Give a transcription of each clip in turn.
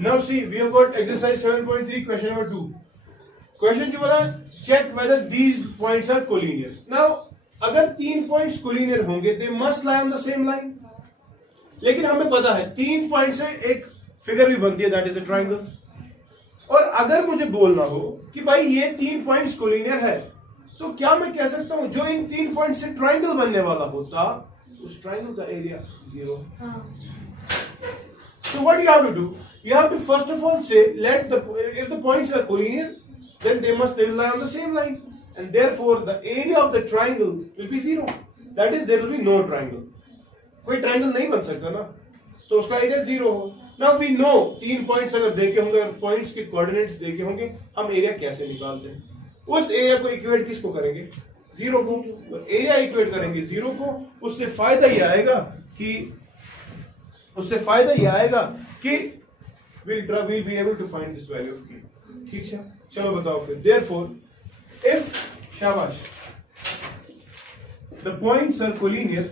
Now see, we have got exercise 7.3, question number 2. Question जो बोला, check whether these points are collinear. Now, अगर 3 points collinear होंगे, they must lie on the same line. लेकिन हमें पता है 3 point से एक फिगर भी बनती है, दैट इज अ ट्राइंगल. और अगर मुझे बोलना हो कि भाई ये 3 पॉइंट्स कोलिनियर है, तो क्या मैं कह सकता हूं जो इन 3 पॉइंट से ट्राइंगल बनने वाला होता, उस ट्राइंगल का area 0. So what you have to do? You have to first of all say, if the points are collinear, then they must lie on the same line, and therefore the area of the triangle will be 0. That is, there will be no triangle. कोई triangle नहीं बन सकता ना, तो उसका area 0 हो. Now we know 3 points अगर देखे होंगे, पॉइंट्स के कोऑर्डिनेट्स देखे होंगे, हम एरिया कैसे निकालते हैं. उस एरिया को इक्वेट किसको करेंगे? 0 को. तो एरिया इक्वेट करेंगे 0 को. उससे फायदा ये आएगा कि we'll be able to find this value of k. ठीक है, चलो बताओ फिर. Therefore, if शाबाश the points are collinear,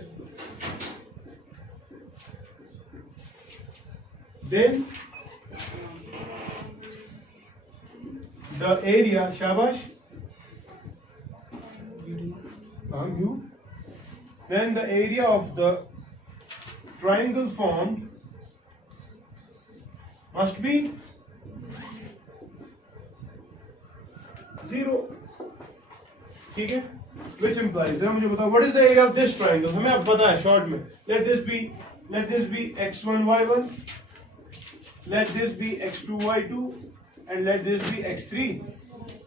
then the area, shabash, then the area of the triangle formed must be 0. ठीक है, which implies, मुझे बताओ what is the area of this triangle. हमें अब पता है शॉर्ट में. let this be x1 y1, let this be x2 y2, and let this be x3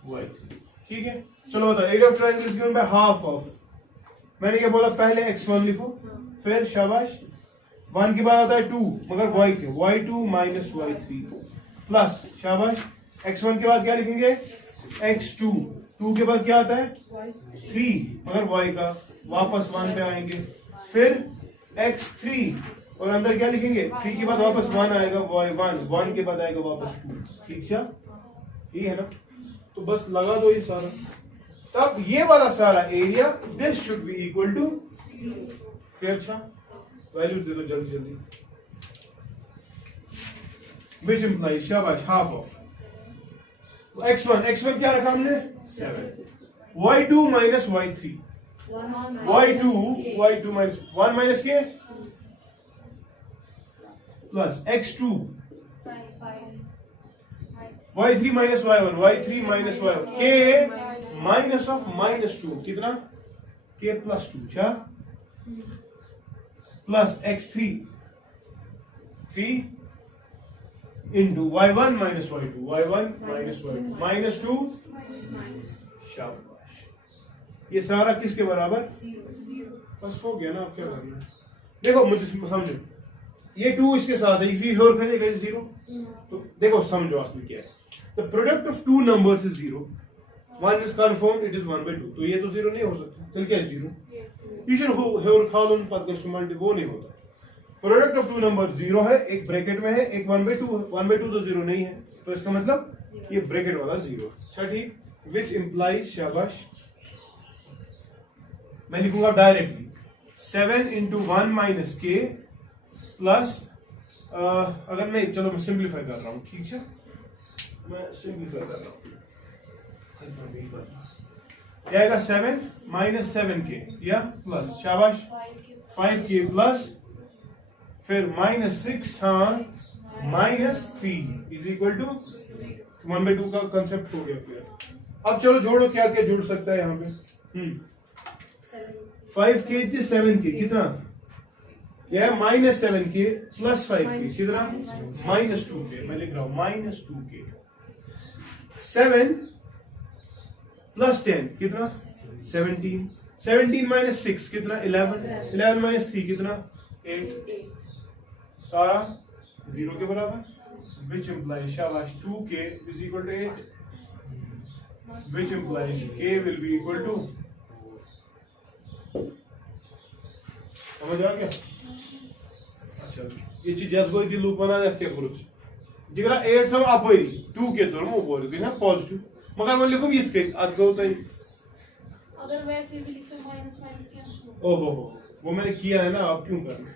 y3. ठीक है, चलो बताओ area of triangle is given by half of. मैंने क्या बोला, पहले x1 लिखो, फिर शाबाश 1 के बाद आता है 2 मगर y के, y2 माइनस y3 प्लस शाबाश x1 के बाद क्या लिखेंगे, x2, 2 के बाद क्या आता है 3 मगर y का, वापस 1 पे आएंगे, फिर x3 और अंदर क्या लिखेंगे, 3 के बाद वापस 1 आएगा, y1, 1 के बाद आएगा वापस 2. ठीक है, ये है ना. तो बस लगा दो ये सारा, तब ये वाला सारा area this should be equal to 0. अच्छा, वैल्यू दे दो जल्दी जल्दी. विच इंप्लाइज शाबाश हाफ ऑफ x1 क्या रखा हमने 7, y2 minus y3, y2 minus 1 minus k plus x2 y3 minus y1, y3 minus y1, k minus of -2 कितना, k प्लस 2 अच्छा, plus x3 3 into y1 minus y2, y1 minus y2 -2. शाबाश, ये सारा किसके बराबर, बस हो गया ना. अब क्या करना है, देखो मुझे समझो, ये 2 इसके साथ है, ये और करेगा 0. तो देखो समझो असली क्या है. The product of 2 numbers is 0, 1 is confirm, it is 1/2. तो ये तो 0 नहीं हो सकता, तो क्या 0 यू शुड हेवर खालून पद मल्टी, वो नहीं होता. प्रोडक्ट ऑफ 2 नंबर 0 है, एक ब्रैकेट में है, एक 1/2 है. 1/2 तो 0 नहीं है, तो इसका मतलब ये ब्रैकेट वाला 0. अच्छा ठीक, विच इंप्लाइज शाबाश, मैं लिखूंगा directly 7 into 1 minus k plus, अगर मैं, चलो मैं सिंप्लीफाई कर रहा हूं. ठीक है, मैं सिंप्लीफाई कर रहा हूं. क्या आएगा 7 माइनस 7k या प्लस शाबाश 5k प्लस फिर -6 हाँ -3 इज इक्वल टू 1/2 का कंसेप्ट हो गया क्लियर. अब चलो जोड़ो, क्या क्या जुड़ सकता है यहाँ पे. 5k से 7k कितना, यह -7k प्लस 5k कितना, -2k. मैं लिख रहा हूं -2k. 7 प्लस 10 कितना 17, 17 माइनस 6 कितना 11, 11 माइनस 3 कितना 8, सारा 0 के बराबर. विच इम्प्लाइज शाबाश 2k is equal to 8, which implies k will be equal to, समझ आ गया. अच्छा, ये चीज जस गोई लूप बना क्या करूँ जिगरा 8 हम अपरी 2k तो हम बोल के पॉजिटिव मगर मैं लिखूं ये के आज गो तो अगर वैसे भी लिखो माइनस कैंसिल. ओहो वो मैंने किया है ना, आप क्यों कर रहे.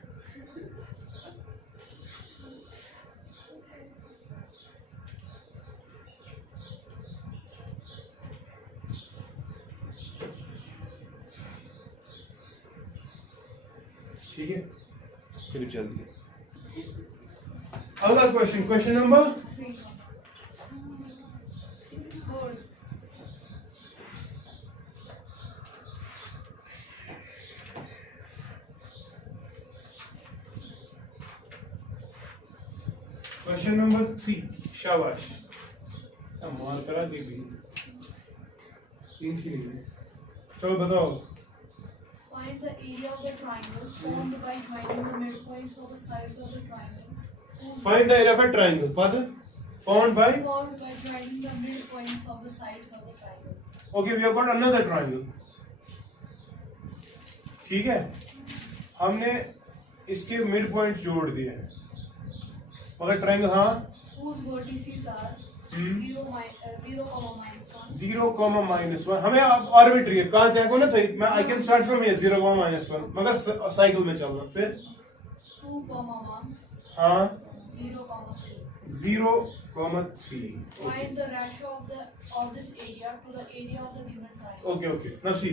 ठीक है, फिर जल्दी अगला क्वेश्चन नंबर 3. 4. Question number 3. शाबाश, मार करा दी भी 3 की नहीं। चलो बताओ। Find the area of the triangle formed by joining the midpoints of the sides of the triangle. Find the area of a triangle. Pardon? Found by? Formed by joining the midpoints of the sides of the triangle. Okay, we have got another triangle. ठीक है, हमने इसके mid point जोड़ दिए हैं, मगर triangle हाँ Whose vertices are 0, -1. 0, -1 हमें अब आर्बिट्री है, कहाँ से ना थे मैं I can start from here 0, -1 मगर साइकिल में चलना, फिर 2, 1. हाँ 0, 3. 0, 3. Find the ratio of this area to the area of the given triangle. Okay now see,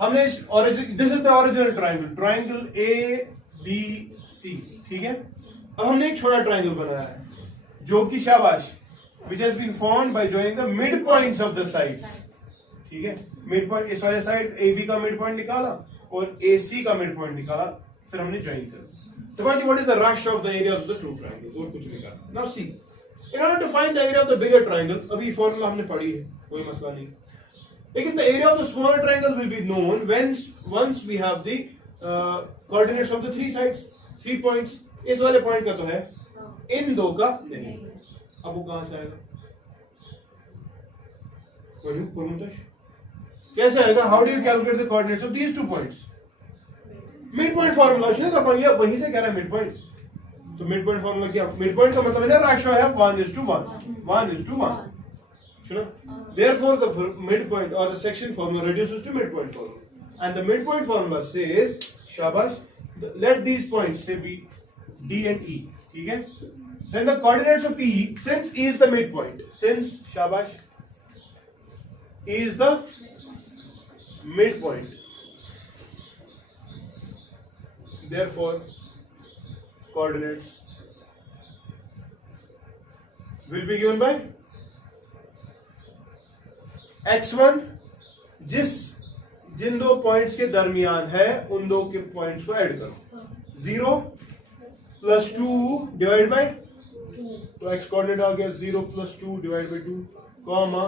हमने इस origin, this is the original triangle A B C, ठीक है। अब हमने एक छोटा ट्रायंगल बनाया है जो कि शाबाश which has been formed by joining the midpoints of the sides, ठीक है। मिड पॉइंट इस वाले साइड ए बी का मिड पॉइंट निकाला और ए सी का मिड पॉइंट निकाला, फिर हमने ज्वाइन किया। तो what is the ratio of the area of the two triangles, और कुछ नहीं करना। Now see, in order to find the area of the bigger triangle, अभी फॉर्मूला हमने पढ़ी है, कोई मसला नहीं, लेकिन the area of the smaller triangle will be known once we have the coordinates of the three sides, 3 points. इस वाले पॉइंट का तो है, इन दो का नहीं। अब वो कहां से आएगा, कैसे आएगा? How do you calculate the coordinates of these 2 points? Mid point formula उसने का ये वहीं से कह रहा है मिड पॉइंट, तो मिड पॉइंट फार्मूला क्या? मिड पॉइंट का मतलब है ना रेशियो है 1:1 चलो, therefore the midpoint or the section formula reduces to midpoint formula, and the midpoint formula says shabash, let these points say be D and E, ठीक है। Then the coordinates of E, since E is the midpoint, since shabash E is the midpoint, therefore coordinates will be given by x1, जिन दो points के दरमियान है उन दो के points को ऐड करो, 0 + 2 डिवाइड बाय 2, तो x कोऑर्डिनेट आ गया 0 + 2 डिवाइड बाय 2, कॉमा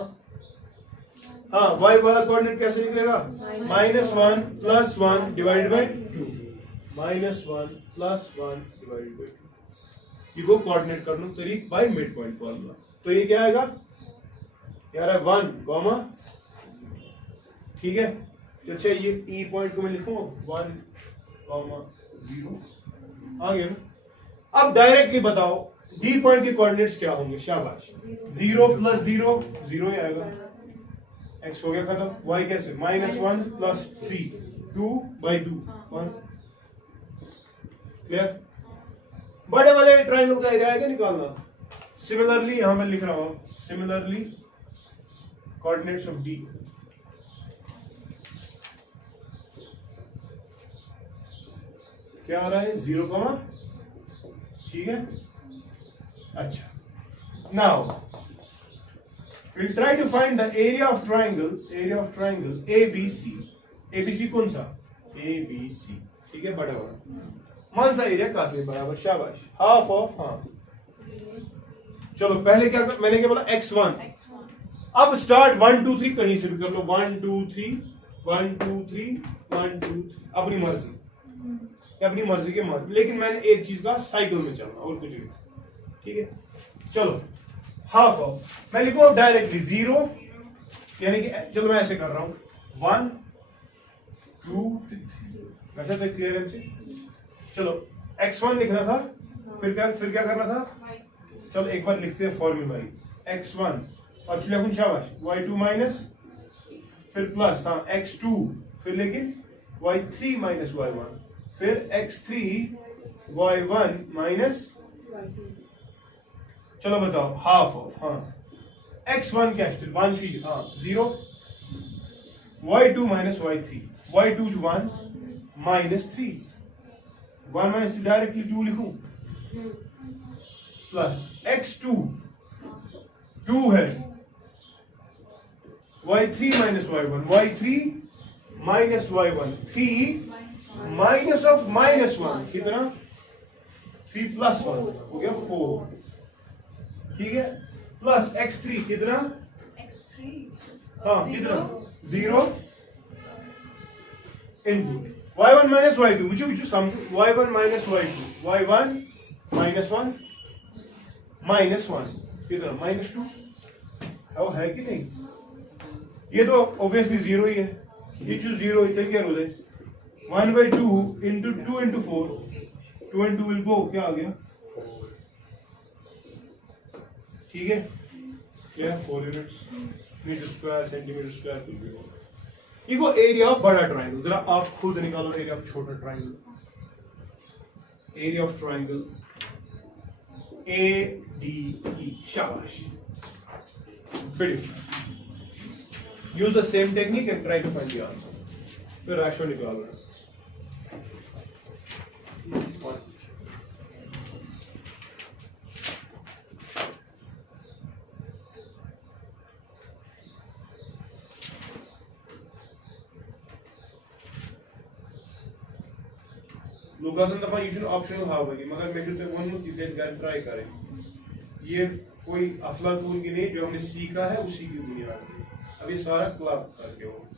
हाँ y वाला कोऑर्डिनेट कैसे निकलेगा? -1 + 1 डिवाइड बाय 2, -1 + 1 डिवाइड बाय 2। ये को कोऑर्डिनेट कर लो तरीक बाय मिड पॉइंट फार्मूला, तो ये क्या आएगा यार? 1, ठीक है। तो अच्छा, ये E पॉइंट को मैं लिखूं 1, 0 आ गया ना। अब डायरेक्टली बताओ D पॉइंट के कोऑर्डिनेट्स क्या होंगे? शाबाश, 0 + 0 0 ही आएगा, x हो गया खत्म। y कैसे? -1 + 3 2/2 1, क्लियर। बड़े वाले ट्रायंगल का एरिया है क्या निकालना? सिमिलरली यहां मैं लिख रहा हूं, सिमिलरली coordinates of D, क्या आ रहा है? 0, ठीक है। अच्छा, now we'll try to find the area of triangle ABC। ABC कौन सा? ABC, ठीक है, बड़ा बड़ा मान सा एरिया काफी बराबर, शाबाश, हाफ ऑफ, हाँ चलो पहले क्या मैंने क्या बोला? x1। अब स्टार्ट 1 2 3 कहीं से भी कर लो, 1 2 3 1 2 3 1 2 3, अपनी मर्जी के मार्ग, लेकिन मैंने एक चीज का साइकिल में चलना और कुछ नहीं, ठीक है। चलो हाफ ऑफ मैं लिखूं डायरेक्टली 0, यानी कि चलो मैं ऐसे कर रहा हूं 1 2 3, वैसे तो क्लियर है से। चलो x1 लिखना था, फिर क्या करना था? चलो एक बार लिखते हैं फॉर्मूला ही, x1 और लिखूं शाबाश y2 माइनस, फिर प्लस हाँ x2, फिर लेकिन y3 माइनस y1, फिर x3 y1 माइनस, चलो बताओ हाफ ऑफ, हाँ x1 क्या है? 1 3 हाँ 0, y2 minus y3, y2 1 minus 3, 1 minus 3 directly 2 लिखूं प्लस x2 2 है y3 minus y1 y3 minus y1 3 minus of minus 1 कितना 3 प्लस 1 हो गया 4 ठीक है प्लस x3 कितना x3 हाँ कितना 0 into y1 minus y2 which समझो y1 minus y2 y1 minus 1 minus 1 कितना minus 2 अब है कि नहीं ये तो obviously 0 ही है ये जो 0 इतना क्या हो जाए 1 by 2 into 2 into 4 2 and 2 will go क्या आ गया ठीक है क्या 4 units metre square centimetre square कुछ भी हो ये को एरिया ऑफ बड़ा ट्रायंगल जरा आप खुद निकालो एरिया ऑफ छोटा triangle area of triangle ADE शाबाश beautiful use the same technique and try to find the answer फिर रेशो निकालना लुकासन दफा ये शुन ऑप्शनल हाव कि मगर मैं शुन पे वोन यू गाइस गन ट्राई करें ये कोई अफलातून की नहीं जो हमने सीखा है उसी की बुनियाद पे अब ये सारा क्लब करके हो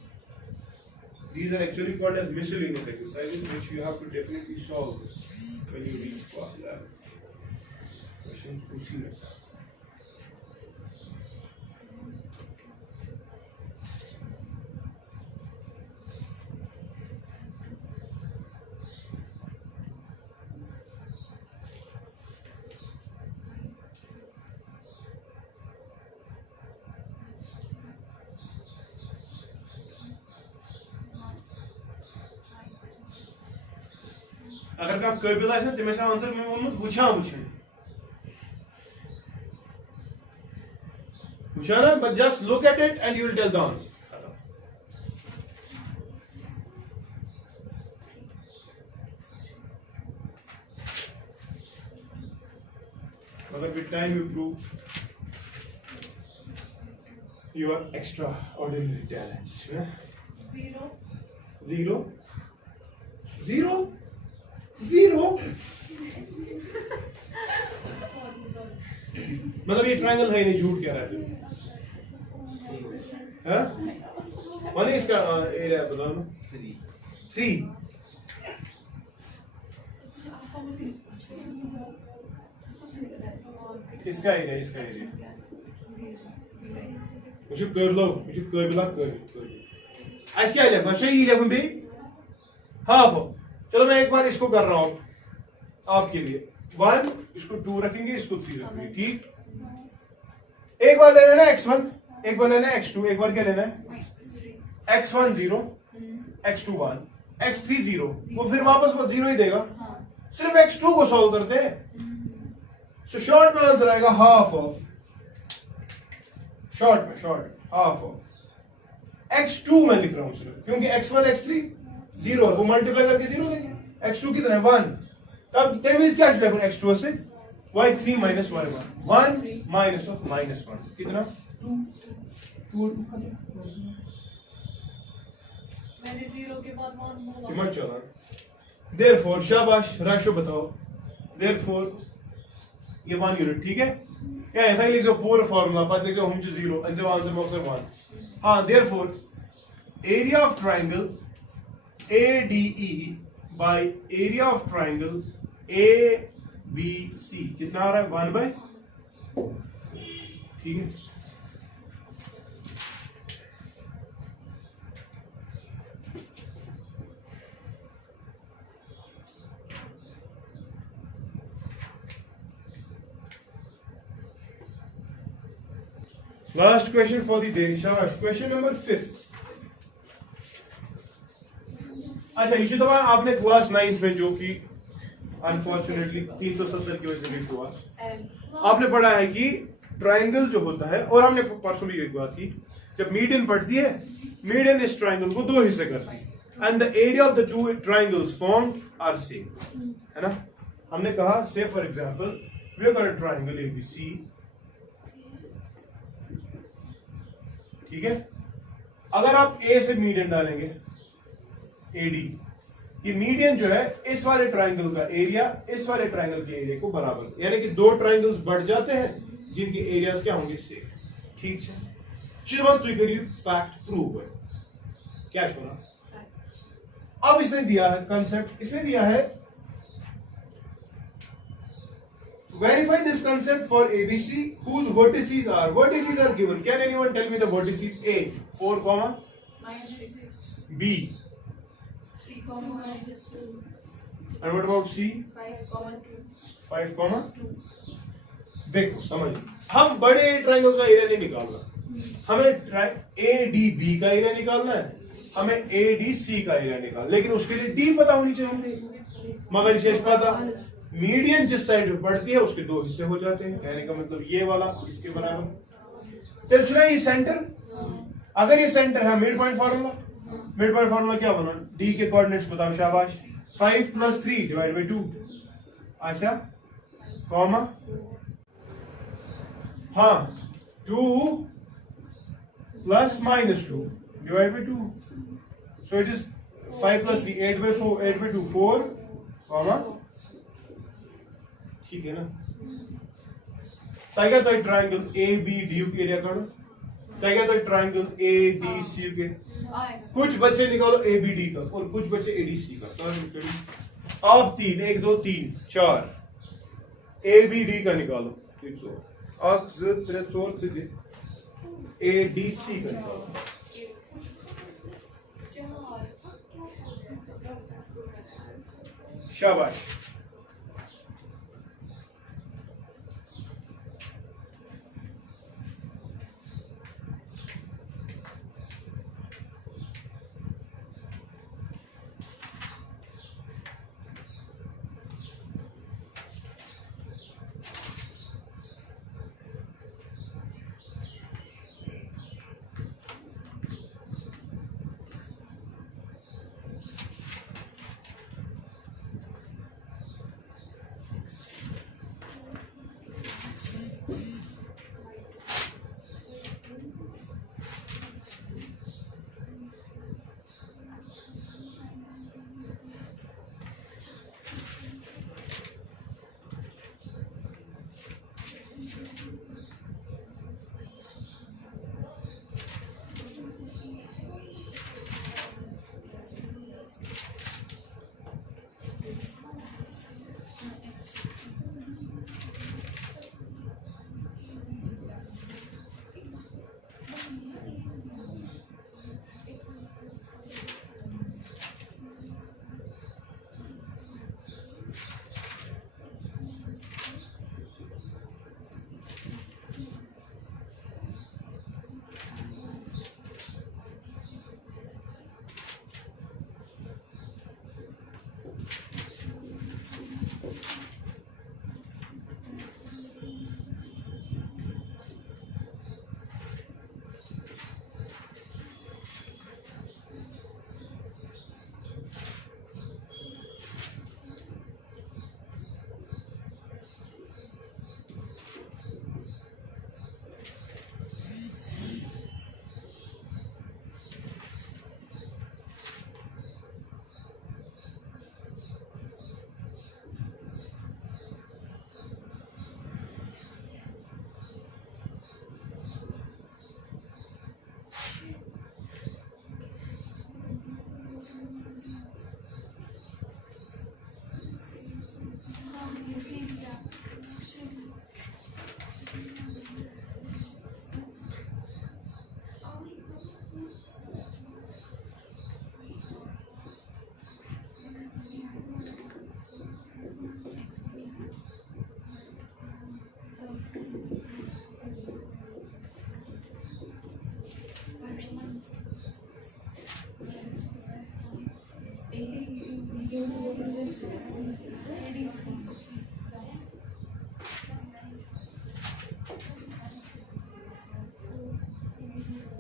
these are actually called as miscellaneous exercises which you have to definitely solve when you reach class 11 questions उसी में से अगर कम काबिल आसे तमें आंसर मैं वोनमुत वुछा ना but just look at it and you will tell the answer मगर with time you prove your extraordinary talents 0 मतलब ये ट्रायंगल है नहीं झूठ कह रहा है माने इसका एरिया बताओ ना 3 इसका एरिया मुझे कर लो मुझे काबिला कर आज क्या लिखना चाहिए लिखूं भी हाफ चलो मैं एक बार इसको कर रहा हूं आपके लिए 1 इसको 2 रखेंगे इसको 3 रखेंगे ठीक एक बार ले लेना x1 एक बार लेना x2 एक बार क्या लेना है x1 0 x2 1 x3 0 वो फिर वापस वो 0 ही देगा सिर्फ x2 को सॉल्व करते हैं सो शॉर्ट में आंसर आएगा half of short half of x2 मैं लिख रहा हूं सिर्फ क्योंकि x1 x3 0 वो मल्टीप्लाई करके 0 देंगे x2 कितना है 1 तब तेमीज क्या लिखूं x2 से y3 minus y1 1 minus of minus 1 कितना 2 मैंने 0 के बाद 1 समझ चला therefore शाबाश रेशो बताओ therefore ये 1 यूनिट ठीक है या ऐसा ही लिख दो पूरा फार्मूला पता लिख दो हम 0 और जब आंसर बॉक्स में 1 हां therefore area of triangle ADE by area of triangle ABC कितना आ रहा है 1 by ठीक है Last question for the day शाबाश question number 5 अच्छा इसी दफा आपने क्लास 9th में जो कि अनफॉर्चुनेटली 370 की वजह से मिस हुआ आपने पढ़ा है कि ट्रायंगल जो होता है और हमने परसों भी एक बात की जब मीडियन पढ़ती है मीडियन इस ट्रायंगल को 2 हिस्से करती है and the area of the two triangles formed are same, है ना? हमने कहा say for example we have got a triangle ABC, ठीक है? अगर आप A से मीडियन डालेंगे AD, ये मीडियन जो है इस वाले ट्राइंगल का एरिया इस वाले ट्राइंगल के एरिया को बराबर, यानी कि दो ट्राइंगल्स बढ़ जाते हैं जिनके एरियाज क्या होंगे सेम, ठीक है? चलो तुम करिए फैक्ट प्रूव है क्या सुना? अब इसने दिया है कंसेप्ट, इसने दिया है verify this concept for ABC whose vertices are given. Can anyone tell me the vertices? A 4, -6, B 3, -2, and what about C 5, 2. 5, 2. देखो समझ, हम बड़े ट्राइंगल का एरिया नहीं निकालना, हमें ADB का एरिया निकालना है, हमें ADC का एरिया निकालना, लेकिन उसके लिए D पता होनी चाहिए, मगर इसे पता मीडियन जिस साइड में पड़ती है उसके दो हिस्से हो जाते हैं, कहने का मतलब ये वाला इसके बराबर। चल सुना ये सेंटर, अगर ये सेंटर है मिड पॉइंट फार्मूला क्या बना? डी के कोऑर्डिनेट्स बताओ, शाबाश। 5 + 3 / 2, अच्छा कॉमा, हाँ 2 + -2 / 2, so it is 5 + 3 8/2 4, कॉमा, ठीक है ना? ताकि तो ट्रायंगल ABDU के एरिया काढो, ताकि तो ट्रायंगल ADCU के, कुछ बच्चे निकालो ABD का और कुछ बच्चे ADC का। अब 3 1 2 3 4 ABD का निकालो, ADC का निकालो, शाबाश।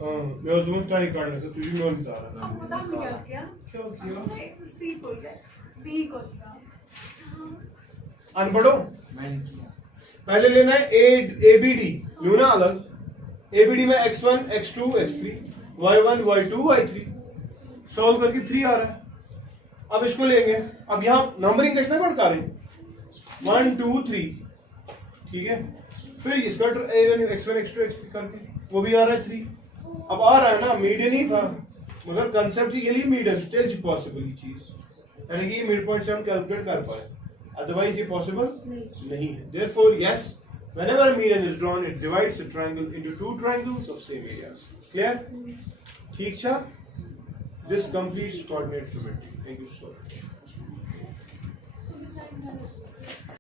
हाँ मैं उस दिन ट्राई कर रहा था तुझे मैं बता रहा था अब बता मैं क्या किया? क्या किया हमने C खोल गया, B खोल गया। अनपढ़ो मैंने किया। पहले लेना है ए बी डी लू ना अलग ए बी डी में x1 x2 x3 y1 y2 y3 solve करके 3 आ रहा है अब इसको लेंगे अब यहाँ नंबरिंग कैसे बता रहे 1 2 3 ठीक है फिर इसका x1 x2 x3 करके वो भी आ रहा है 3 अब आ रहा है ना मीडियन ही था मगर कंसेप्ट के लिए मीडियन स्टिल पॉसिबल ये चीज यानी कि मिड पॉइंट से हम कैलकुलेट कर पाए otherwise ये possible नहीं है therefore yes whenever a median is drawn it divides a triangle into two triangles of same areas clear ठीक था this completes coordinate geometry thank you so much